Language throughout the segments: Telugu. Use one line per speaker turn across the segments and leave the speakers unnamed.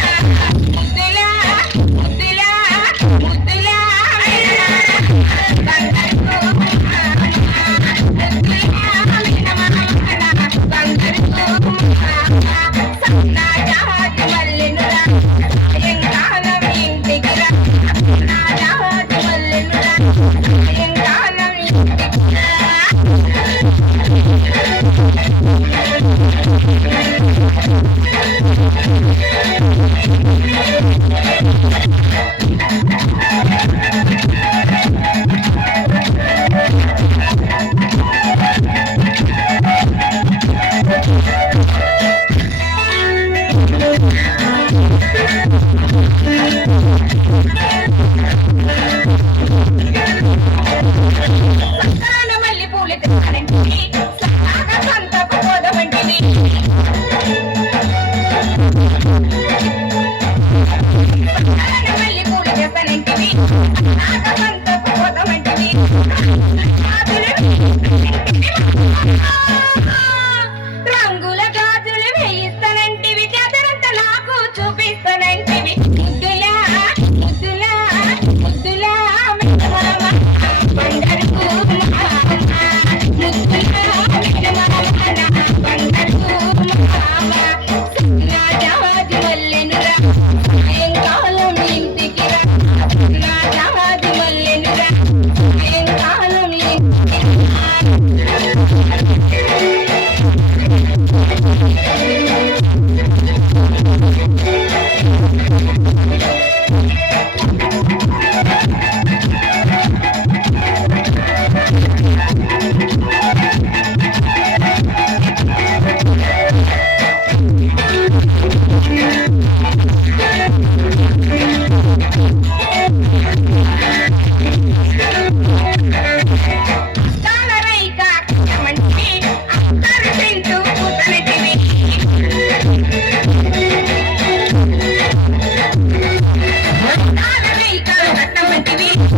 Thank you.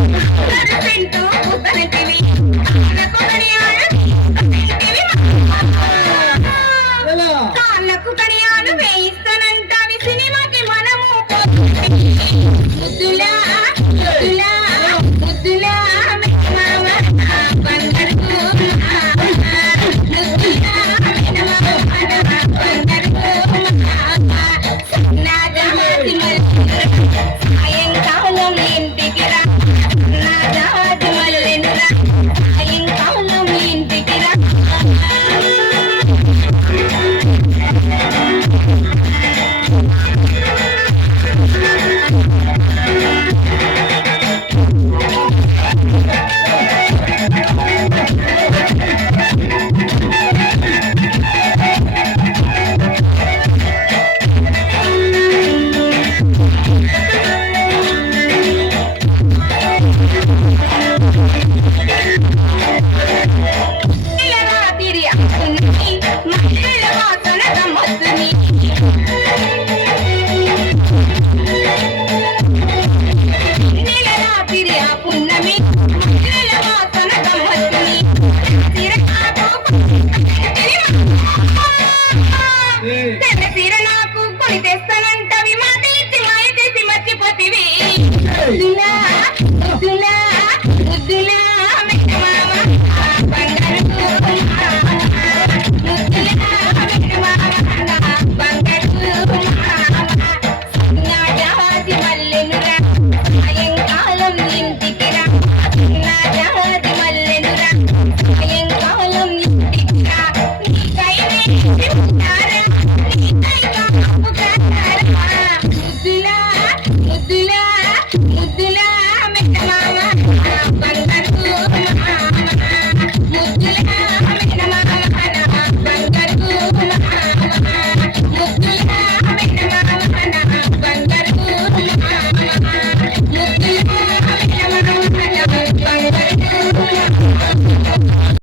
Pega, tentou. అప్పుని మహిళల వాసన గమ్మత్తుని